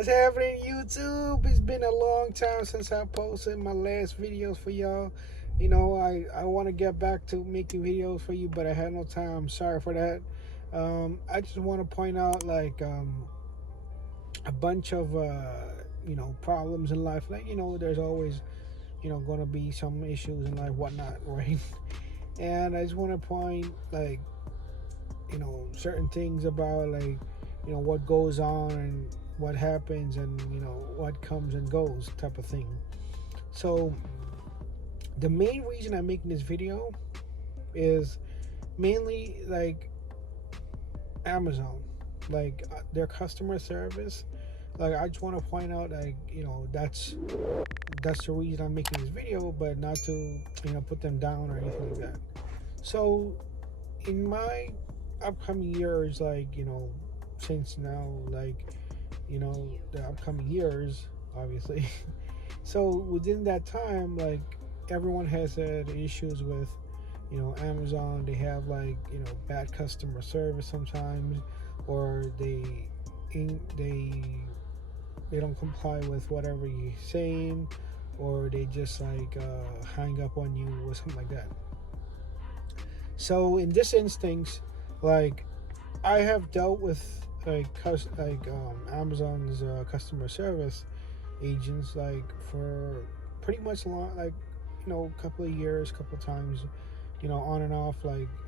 What's happening, YouTube? It's been a long time since I posted my last videos for y'all. I want to get back to making videos for you, but I had no time. Sorry for that. I just want to point out a bunch of problems in life. There's always going to be some issues in life, whatnot, right? And I just want to point certain things about what goes on and what happens and what comes and goes type of thing. So the main reason I'm making this video is mainly Amazon, their customer service. I just want to point out that's the reason I'm making this video, but not to put them down or anything like that. So in my upcoming years, since now, the upcoming years, obviously. So within that time, everyone has had issues with Amazon. They have bad customer service sometimes, or they don't comply with whatever you're saying, or they just hang up on you or something like that. So in this instance, I have dealt with Amazon's customer service agents for pretty much long, a couple of years, couple of times, on and off,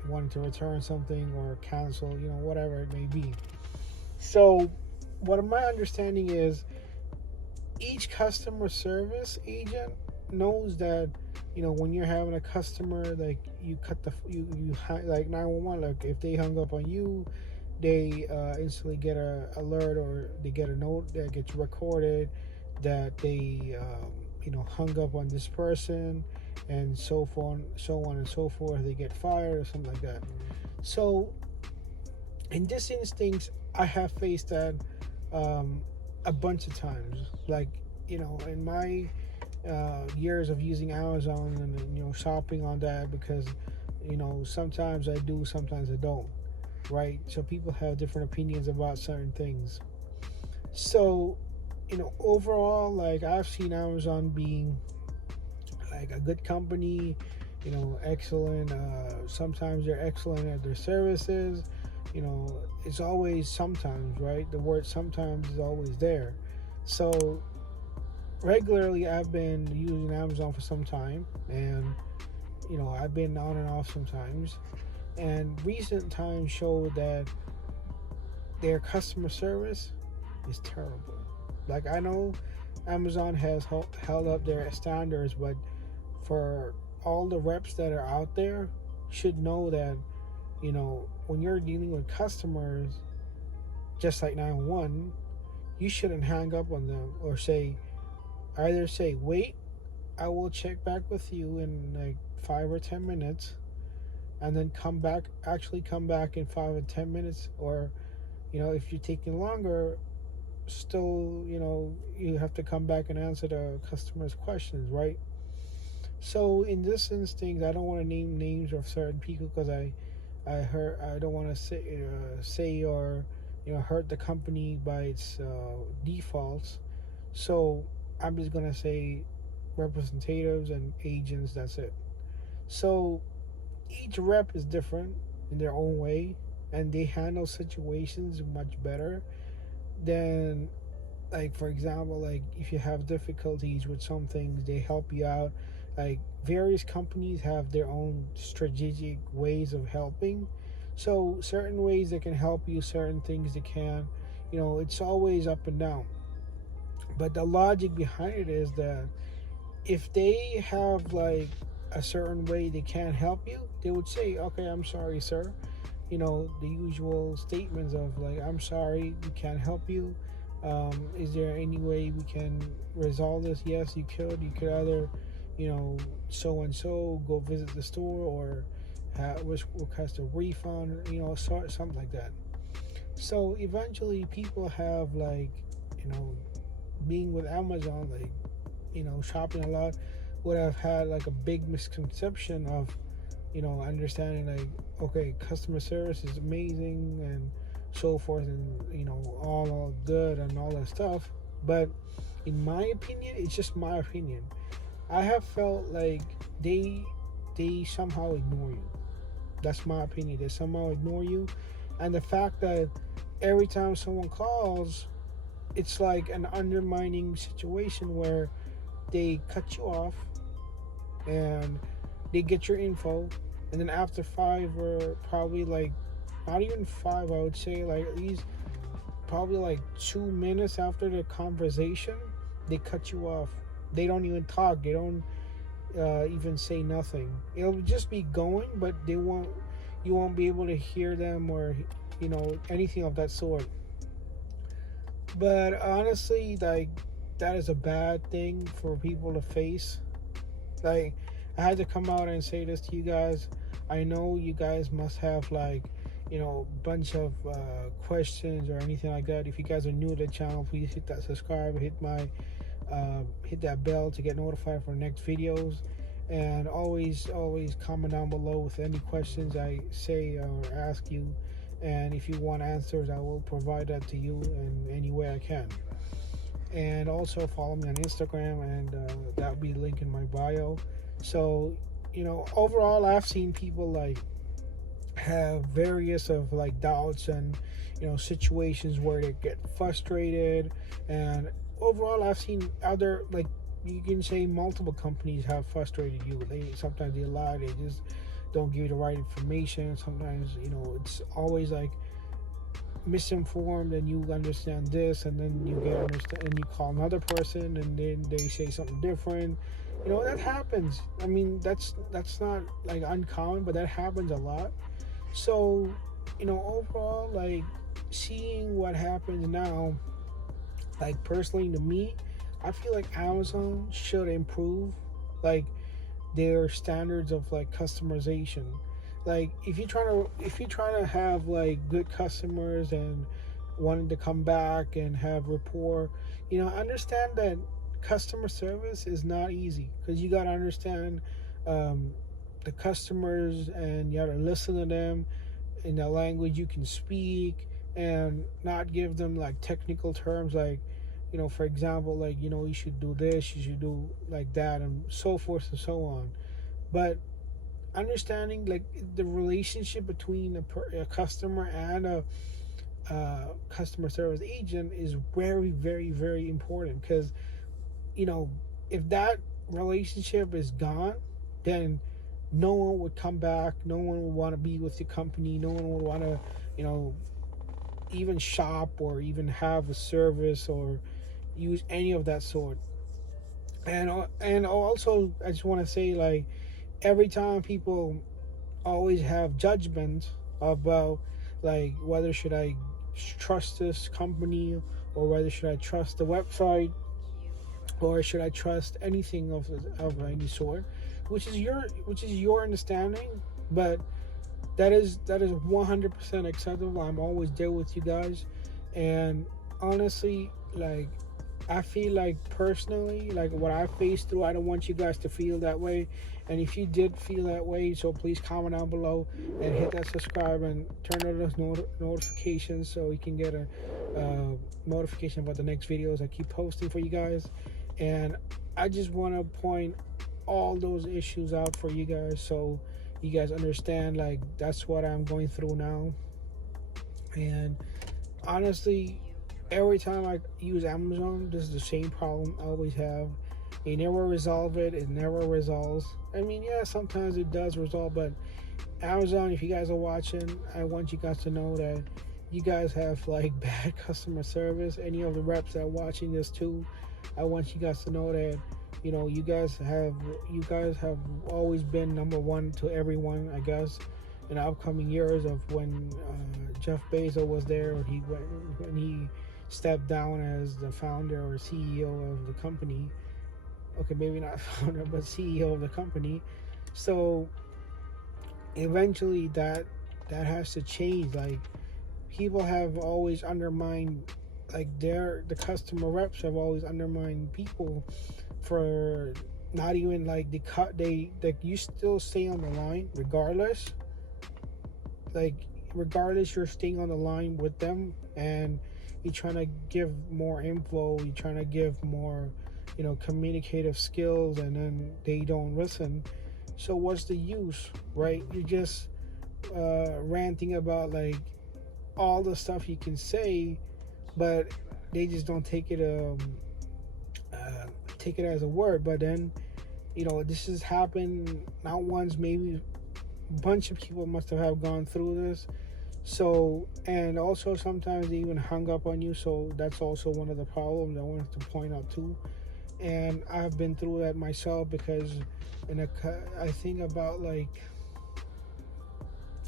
wanting to return something or cancel, whatever it may be. So what my understanding is, each customer service agent knows that when you're having a customer, you cut you 911, if they hung up on you, they instantly get a alert, or they get a note that gets recorded that they hung up on this person, and so on and so forth. They get fired or something like that. So in this instance, I have faced that a bunch of times. In my years of using Amazon and shopping on that, because sometimes I do, sometimes I don't, right? So people have different opinions about certain things. So overall, I've seen Amazon being a good company, excellent. Sometimes they're excellent at their services. It's always sometimes, right? The word sometimes is always there. So regularly, I've been using Amazon for some time, and I've been on and off sometimes. And recent times show that their customer service is terrible. I know Amazon has held up their standards, but for all the reps that are out there, should know that when you're dealing with customers, just like 911, you shouldn't hang up on them, or either say wait, I will check back with you in 5 or 10 minutes, and then come back in 5 or 10 minutes, or if you're taking longer, still you have to come back and answer the customer's questions, right? So in this instance, I don't want to name names of certain people, because I don't want to say or hurt the company by its defaults. So I'm just gonna say representatives and agents. That's it. So each rep is different in their own way, and they handle situations much better than, for example, if you have difficulties with some things, they help you out. Various companies have their own strategic ways of helping. So certain ways they can help you, certain things they can. It's always up and down. But the logic behind it is that if they have a certain way they can't help you, they would say, okay, I'm sorry, sir. The usual statements of I'm sorry, we can't help you. Is there any way we can resolve this? Yes, you could either so and so go visit the store, or request a refund, something like that. So eventually people have being with Amazon, shopping a lot, would have had a big misconception of understanding okay, customer service is amazing and so forth, and all good and all that stuff. But in my opinion, it's just my opinion. I have felt like they they somehow ignore you. That's my opinion. They somehow ignore you, and the fact that every time someone calls, it's like an undermining situation where they cut you off and they get your info, and then after 5 or probably like not even 5, I would say like at least probably like 2 minutes after the conversation, they cut you off. They don't even talk. They don't even say nothing. It'll just be going, but they won't. You won't be able to hear them or anything of that sort. But honestly, like that is a bad thing for people to face. Like I had to come out and say this to you guys. I know you guys must have like bunch of questions or anything like that. If you guys are new to the channel, please hit that subscribe, hit that bell to get notified for next videos, and always comment down below with any questions I say or ask you. And if you want answers, I will provide that to you in any way I can. And also follow me on Instagram, and that'll be the link in my bio. So overall, I've seen people like have various of like doubts and situations where they get frustrated. And overall, I've seen other, like, you can say multiple companies have frustrated you. Sometimes they lie, they just don't give you the right information. Sometimes it's always like misinformed, and you understand this, and then you get understand, and you call another person, and then they say something different. That happens. I mean, that's not like uncommon, but that happens a lot. So overall, like, seeing what happens now, like, personally to me, I feel like Amazon should improve like their standards of like customization. Like if you're trying to have like good customers and wanting to come back and have rapport, understand that customer service is not easy, because you got to understand the customers, and you got to listen to them in the language you can speak, and not give them like technical terms like for example, like you should do this, you should do like that, and so forth and so on. But understanding like the relationship between a customer and a customer service agent is very, very, very important, because if that relationship is gone, then no one would come back, no one would want to be with the company, no one would want to even shop or even have a service or use any of that sort. And also, I just want to say, like, every time people always have judgment about like whether should I trust this company, or whether should I trust the website, or should I trust anything of any sort, which is your understanding. But that is 100% acceptable. I'm always there with you guys. And honestly, like, I feel like personally, like what I faced through, I don't want you guys to feel that way. And if you did feel that way, so please comment down below and hit that subscribe and turn on those notifications, so you can get a notification about the next videos I keep posting for you guys. And I just want to point all those issues out for you guys, so you guys understand, like, that's what I'm going through now. And honestly, every time I use Amazon, this is the same problem I always have. They never resolve it. It never resolves. I mean, yeah, sometimes it does resolve, but Amazon, if you guys are watching, I want you guys to know that you guys have like bad customer service. Any of the reps that are watching this too, I want you guys to know that you guys have always been number one to everyone, I guess, in the upcoming years of when Jeff Bezos was there, or when he stepped down as the founder or CEO of the company. Okay, maybe not founder, but CEO of the company. So eventually that has to change. Like, people have always undermined, like, the customer reps have always undermined people for not even like they you still stay on the line regardless. Like, regardless, you're staying on the line with them, and you're trying to give more info, you're trying to give more, communicative skills, and then they don't listen. So what's the use, right? You're just ranting about like all the stuff you can say, but they just don't take it as a word. But then, this has happened not once, maybe a bunch of people must have gone through this. So, and also sometimes they even hung up on you. So that's also one of the problems I wanted to point out too. And I've been through that myself because I think about like,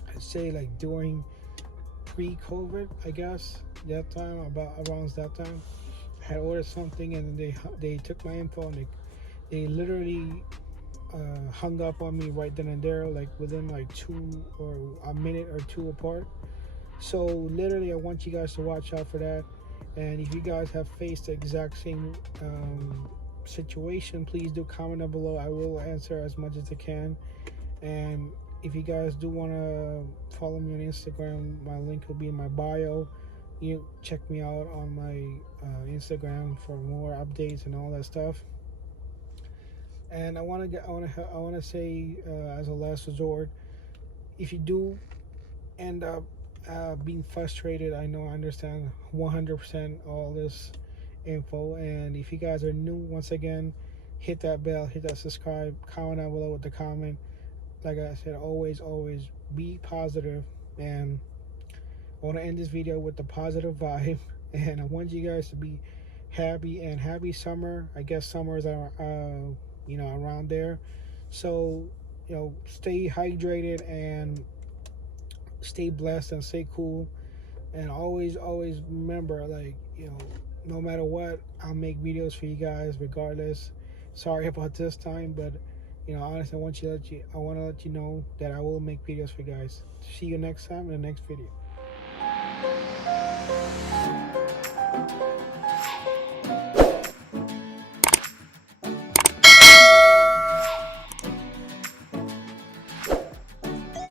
I'd say like during pre-COVID, I guess that time, about around that time, I had ordered something and they took my info and they literally hung up on me right then and there, like within like a minute or two apart. So literally, I want you guys to watch out for that. And if you guys have faced the exact same situation, please do comment down below. I will answer as much as I can. And if you guys do want to follow me on Instagram, my link will be in my bio. You check me out on my Instagram for more updates and all that stuff. And I want to say as a last resort, if you do end up being frustrated, I understand 100% all this info. And if you guys are new, once again, hit that bell, hit that subscribe, comment down below with the comment. Like I said, always be positive. And I want to end this video with the positive vibe. And I want you guys to be happy, and happy summer. I guess summers are around there. So stay hydrated and stay blessed and stay cool. And always remember, like, no matter what, I'll make videos for you guys regardless. Sorry about this time, but honestly, I want to let you know that I will make videos for you guys. See you next time in the next video.